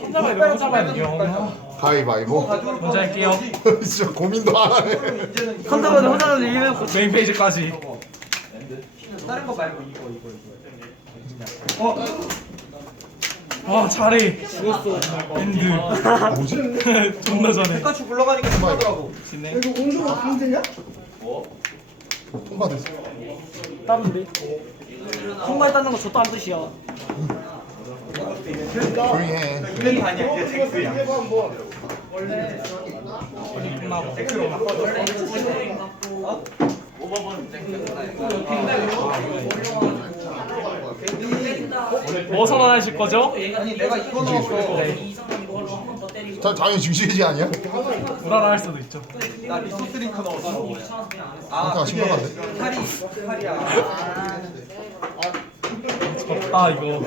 혼자만 이거 혼자만 이겨. 가위바위보. 먼저 할게요. 진짜 고민도 안 하네. 컨트롤 혼자서 이기면 메인 페이지까지. 다른 거 말고 이거 이거 이거. 와 잘해. 죽었어. 엔드. 뭐지? 존나 잘해. 피카츄 굴러가니까 신나더라고. 진네. 통과됐어. 따는데 통과했다는 거 저도 한 뜻이야 조용히 해. 이게 아니야 이게 잭스야. 끝나고. 뭐 선언하실 거죠? 아니 내가 이거 넣었어. 자, 당연히 중식이지 아니야? 우라라 할 수도 있죠. 나 리소스 링크 넣었어. 상태가 아 심각한데? 칼이 칼이야. 졌 다 이거.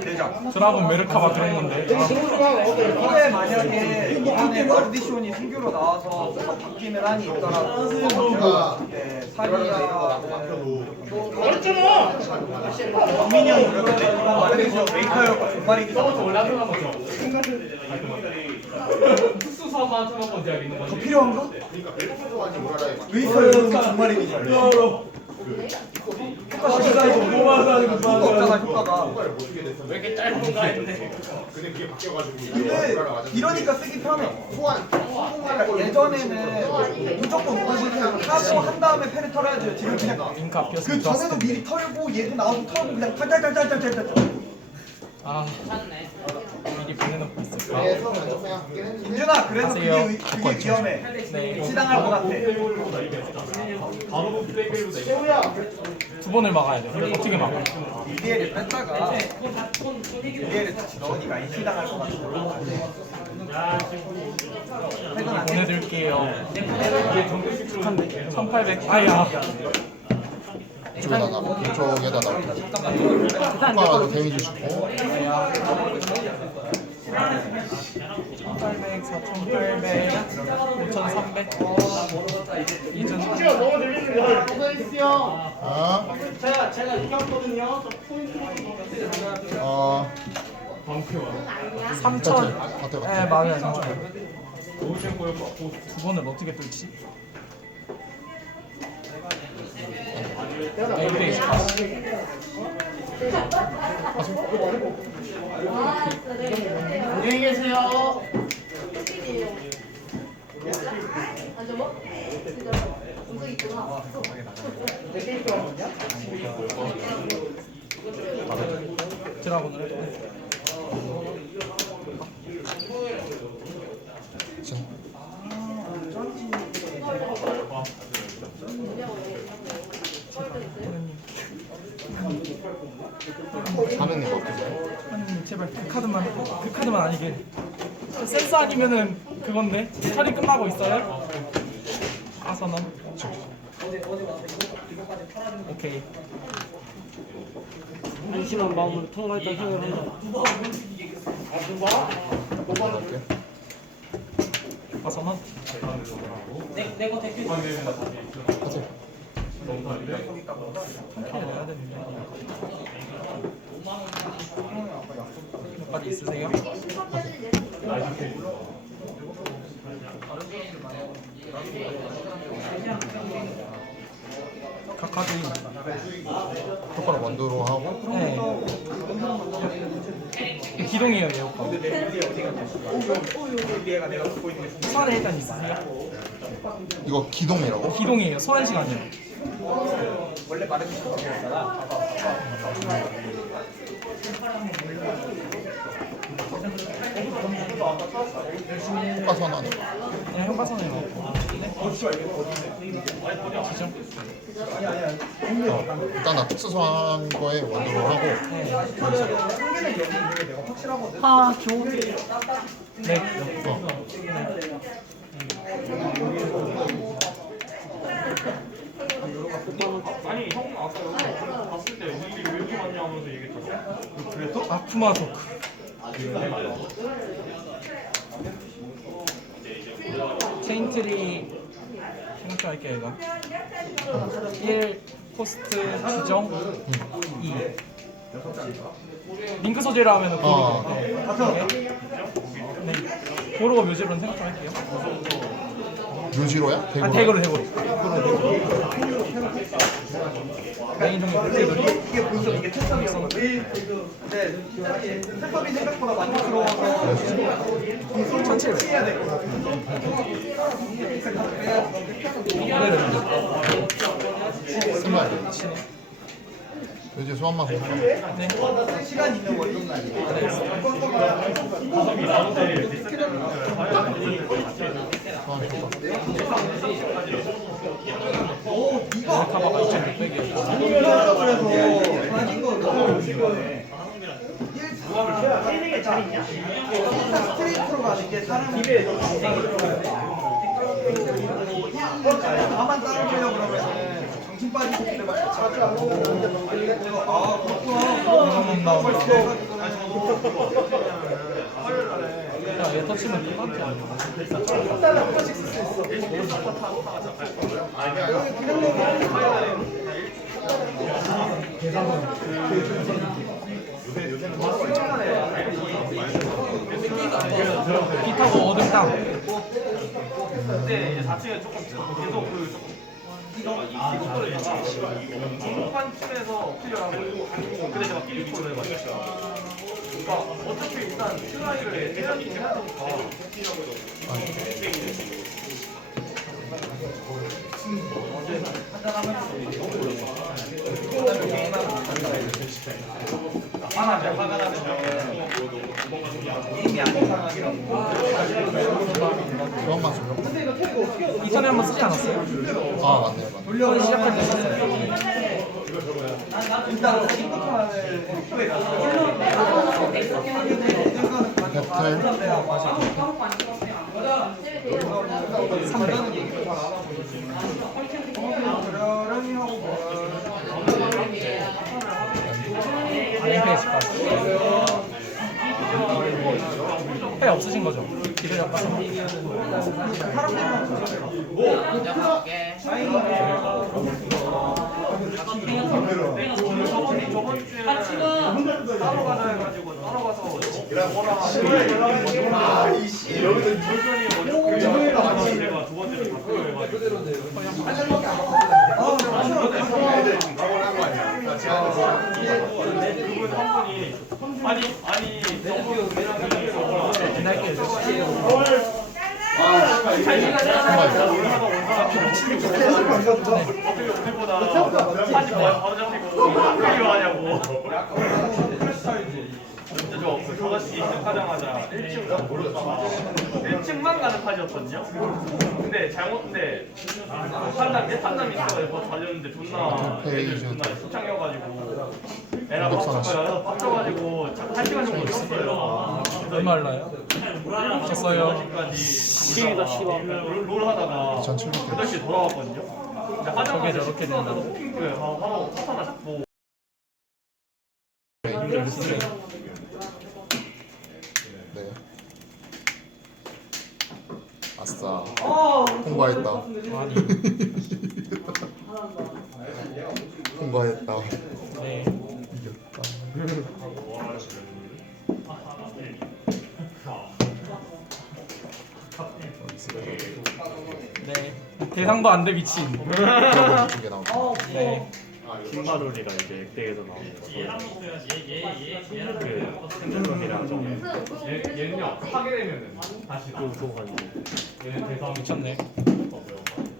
대장. 드라곤 메르카바 그런 건데. 이게 만약에 이번에 마르디시온이 신규로 나와서 바뀌는 한이 있더라도 네, 사리야 이런 거. 민이 형이 그러던데 이번 마르디시온 메이커였고 정말이기 특수사만 한번 먼저 하겠는 거지. 필요한가? 메이커였고 정말이기 효과 실사이고 효과 없잖아 효과가 왜 이렇게 짧은가 했네. 근데 이러니까 쓰기 편해 그러니까 예전에는 무조건 무조건 하고 한 다음에 패를 털어야지 지금 그냥 링크 앞이었으면 그 좋았을 전에도. 미리 털고 얘도 나와서 털고 그냥 탈탈탈탈탈탈 아. 미리 보내놓고 있을까? 김준아 그래서 그게. 위- 그게 위험해 네. 시당할 것 같아 두 번을 막아야 돼. 어떻게 막아? EDL을 뺐다가 EDL을 다시 넣으니까 이 시당할 것 같아 퇴근 안 해? 보내드릴게요. 1800. 아야. 이쪽에다 놔. 이쪽에다 놔. 효과도 데미지 주고. 1800, 4800, 5300. 이전 아. 제가 제가 이겼거든요 어. 3000. 밭에 네, 마음에 안 들어요. 두 번을 어떻게 뚫지? 안녕히 계세요. 드라곤을 해도 진. 사면님 어떠세요? 하나님 제발 그 카드만 그 카드만 아니게 센스 아니면은 그건데? 처리 끝나고 있어요? 아서넌? 오케이. 무심한 마음으로 통과했다 생각을 한다? 아서넌? 하세 가지 있으세요? 각 카드 효과를 원도로 하고. 네 기동이에요 내 효과 소환에 일단 있으세요? 이거 기동이라고? 기동이에요 소환 시간이요 원래 마르디시온이었잖아 효과 선언. 그냥 현가선에 넣고? 어, 일단 나 특수 소환 거에 원도로 하고. 상대는 여기 있는 게 내가 확실하거든 아겨 아쿠마 토크 체인트리 생각할게요 이거 1 코스트 지정 2 링크 소재로 하면은 어. 고르고. 네. 네. 고르고 묘지로는 생각 좀 할게요. 묘지로야? 아, 대구로? 대고로 대고로. 메인 종류 백대돌이. 이게 무슨 이게 특성이었거든. 근데 특성이 생각보다 만족스러워서 천칠. 해야 될것 같아. 스마일 묘지 소환만 볼까? 네. 시간 있는 원동 날이. 소환 볼까? 카바가 2,600이에요. 공격적으로 해서 빠진 거는 스트레이트로 가는 게 사람이 나만 따라하려고 그러면은 정신 빠진 새끼들밖에 찾지 않고 그래서 아 그렇구나 음, 나오고. 그래가지고는 야, 얘 터치면 똑같아. 피 타고 얻은 땅. 그때 이제 4층에 조금 계속 그 조금 이거다가 중반 쯤에서 클리어한 거예요. 근데 제가 필리포를 해가지고. 그러니까 어차피 일단 트라이를 해야 되긴 해야 되니까. 화나면 안 이전에 한번 쓰지 않았어요? 아 맞네요 돌려 시작할 때 썼어요. 일단 회 없으신 거죠? 주에 따로 가자 해가 일요일로 같이 내가 두 번째로 바꾸려고 해가지고 그분 한 분이 아니 아니 너무 어떻게 오늘보다 사실 바로 잡히고 필요하냐고 진짜 저 저같이 시작하자마자 일찍 모르겠어 가는 파지였거든요. 근데 잘못 근데 판단 내 판단이 있어가지고 뭐 달렸는데 존나 애들 존나 시창이어가지고 애랑 밥밥해서 밥 줘가지고 한 시간 정도 쉬었어요. 얼마나요? 쉬었어요. 시기다 시바 롤 하다가 8시 돌아왔거든요. 근데 화장실에서 식사하다가 폭풍 거예요. 하고 화나 잡고. 아싸 통과했다. 통과했다 네. 이겼다 네. 대상도 안 돼 미친. 두개 나온다 네. 킹바돌이가 이제 액대에서 나오는 거. 그 핸드폰이랑 좀 얘는요 하게 되면은 다시 또 소소한지. 얘는 대상 미쳤네.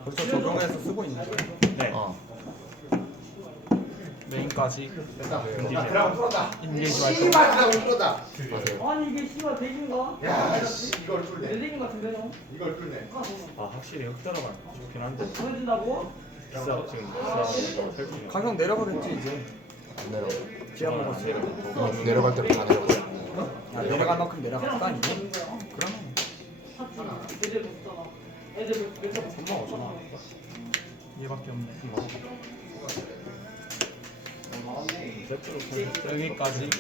벌써 적용해서 쓰고 있는 거예요? 네. 어 메인까지. 맞아요 인게이지 활동. 아니 이게 씨발 대신가? 야, 이걸 뚫네. 대신 같은데요? 아 확실히 흑자라가 좋긴 한데 보여준다고? 비싸 지금 설득이. 가격 내려가겠지 이제 안 내려가 기아 먹었어요. 어, 내려갈 때로 다 내려가 아, 내려갈 만큼 내려갔다 몇 점? 엄마 오잖아. 얘밖에 없네. 여기까지.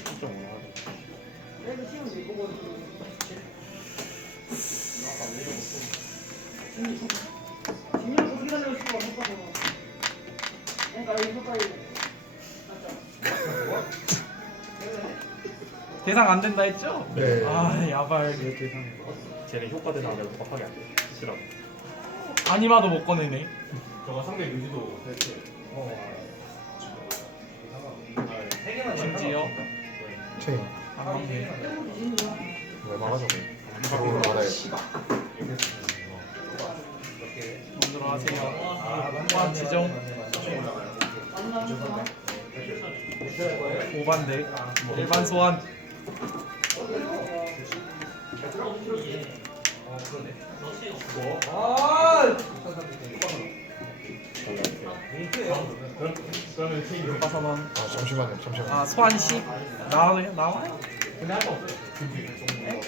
그러니까 여기? 대상 안 된다 했죠? 네. 아 야발 쟤는 효과 대상 안 되고 빡하게 안 돼. 싫어. 아니마도 못 꺼내네 저거 상대 유지도 대체. 심지어 체인. 안 막네 왜 막아줘? 바로 받아야지. 먼저 하세요 소환 지정 5반대 일반 소환 효과선언 아 잠시만요. 잠시만요. 아 소환식 나와요? 나와요? 네?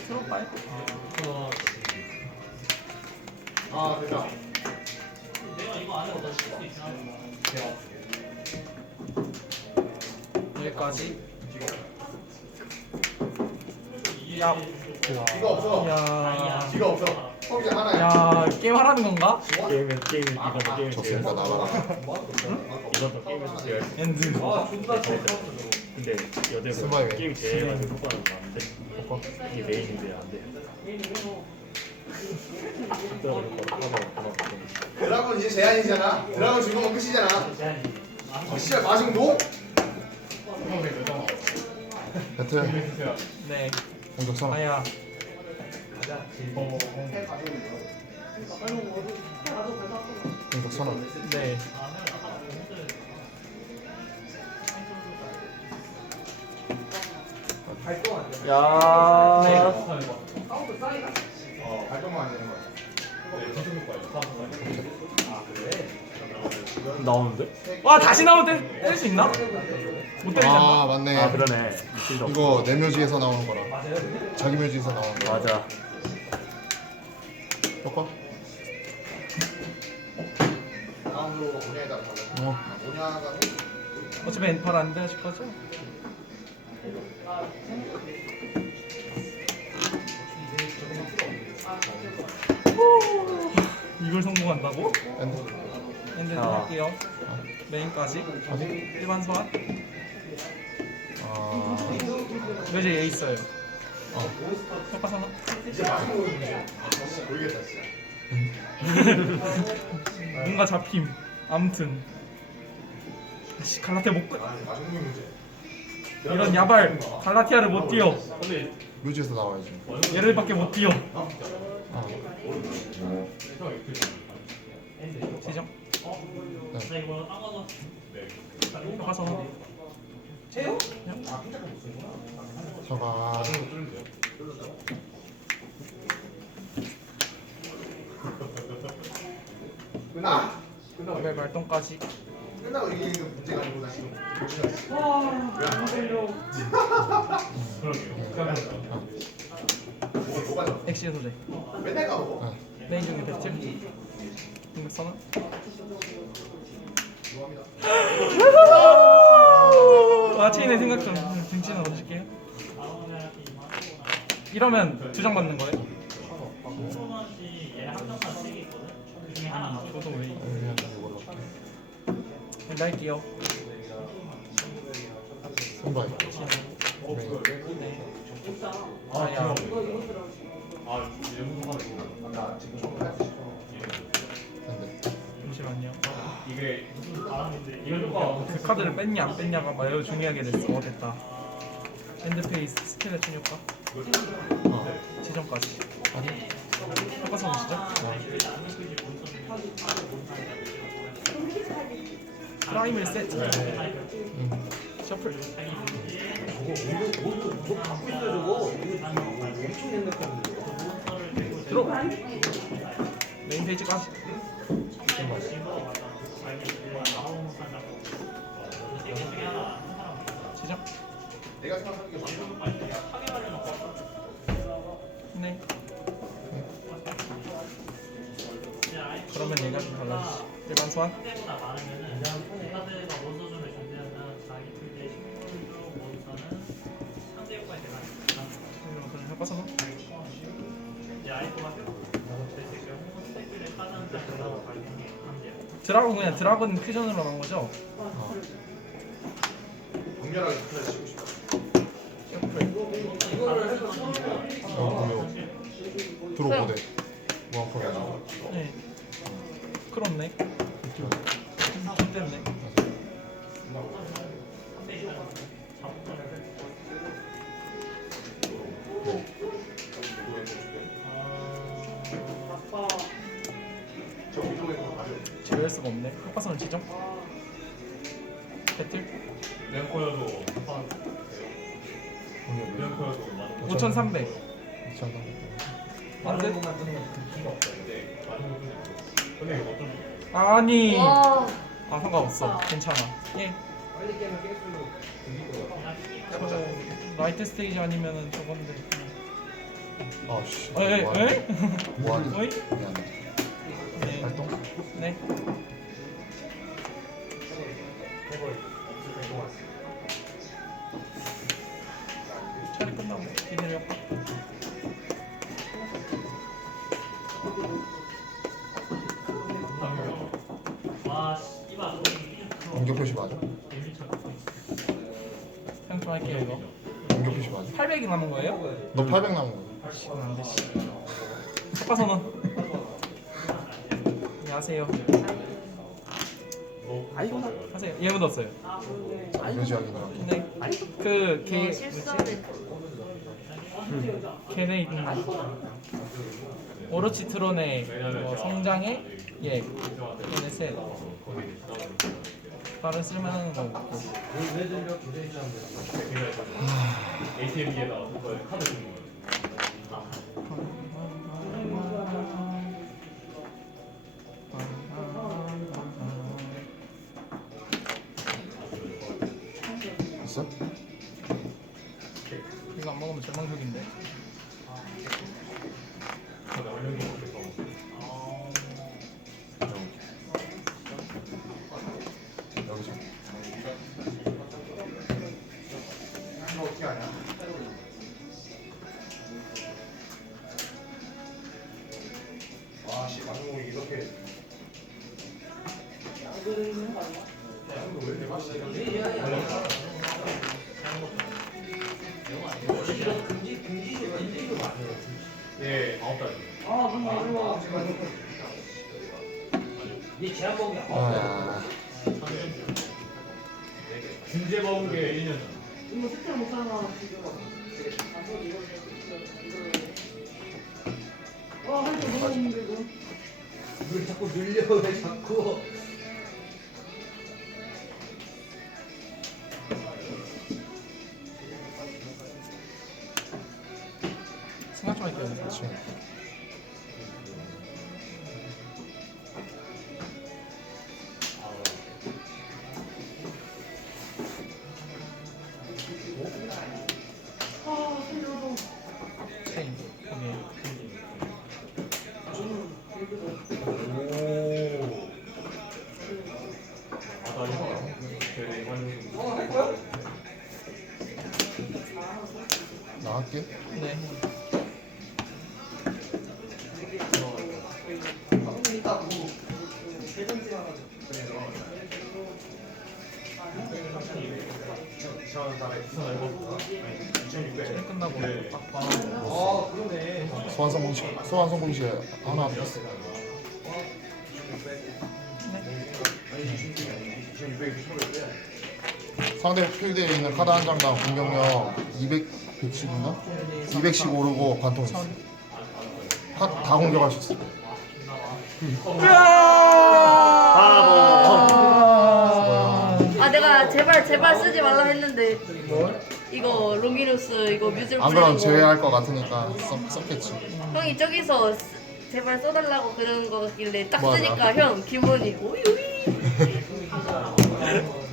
들어봐요 여기까지 야 이거 없어. 야, 이거 없어. 성지 하나야. 야 게임 하라는 건가? 게임은 게임 이건 더 게임 제일. 좋습니다. 나와라. 이건 더 게임에서 제일. 엔드 근데 여대로 스마일. 게임 제일 안 돼. 효과 이게 메인인데 안 돼. 드라곤 이제 제한이잖아. 드라곤 즐거면 끝이잖아. 어, 씨발 마시고 노? 배틀 네 공격 선언. 아야 공격 선언. 네 야. 나오는데? 와 다시 나오면 때릴 수 있나? 못 때리지 아 않나? 맞네. 아 그러네. 미친다. 이거 내 묘지에서 나오는 거라. 자기 묘지에서 나오는 거. 맞아. 효과? 다음으로 오냐에다가 달라. 어. 오냐가 어차피 엔팔 안 되실 거죠? 이걸 성공한다고? 엔드. 아. 할게요 메인까지. 일반 소환 아. 묘지 얘 있어요 어. 진짜. 뭔가 잡힘 아무튼 씨 갈라테 못. 이런 야발 갈라티아를 못 뛰어 묘지에서 나와야지. 얘를 밖에 못 뛰어 아. 지정 네. 선언 저가 끝나? 레벨 발동까지 끝나고 이게 문제가 아니고 나 지금 정신이 없어. 뭐가 뭐가 나? 엑시드 소재 맨날 까먹어. 메인 중에 배틀 공격 선언 아 체인의 생각 좀 김치는 얹을게요 이러면 두 장 받는 거예요? 할게요 손바이. 아야 엔드. 잠시만요 이게 이거 효과 그 카드를 뺐냐 안 뺐냐가 매우 중요하게 됐어 어 됐다 핸드페이스 스킬의 충효과 어. 지정까지 아니. 효과 선언 시죠? 프라임을 세트. 음. 셔플. 들어. 메인 페이지까지 지정 내가 생각하는 게 맞아. 그러면 얘가 좀 달라지지 일반 소환 효과 선언 드라곤 그냥 드라곤 퓨전으로 나온 거죠? 어. 격렬하게 끝을 치고 싶어. 어. 뭐 앞으로 가자. 네. 그렇네. 됐네. 제외할 수가 없네. 효과선을 지정. 배틀 랭코여도 5,300. 안돼. 근데 이 거 어떤 아니. 와. 아 상관없어. 괜찮아. 예. 저 라이트 스테이지 아니면은 저건데. 아씨. 에? 에? 에? 뭐하니? 어이? 네. 활동? 네. 차례 끝나고 기다려. 800이 남은 거예요? 너 800 남은. 씨, 이건 안 돼. 씨. 효과선은. 네, 하세요. 아이고 하세요. 얘 묻었어요. 표시 확인이라. 네. 그걔 어, 실수하네. 걔네 있는 오로치 트론의 뭐 성장의 예 얘네 셋 다른 쓸만한 거 없고 ATM기에다 카드 주는 거예요. 있어? 이거 안 먹으면 절망적인데 여기서. 아, 중재 먹은 게 1년 전. 이거 색깔 못 사나 와 한쪽 이거 왜 자꾸 늘려 왜 자꾸 체인 거기 소환성 공식, 소환성 공식 하나. 상대 필드에 있는 카드 한 장당 공격력 200, 110인가? 200씩 오르고 관통 있어. 다, 다 공격할 수 있어. 아 내가 제발 제발 쓰지 말라 했는데. 이거 롱기누스 이거 뮤즐 안 그러면 뿌리고 제외할 것 같으니까 썼, 썼겠지. 형이 저기서 쓰- 제발 써달라고 그러는 거길래 딱 맞아. 쓰니까 형 기분이 오이 오이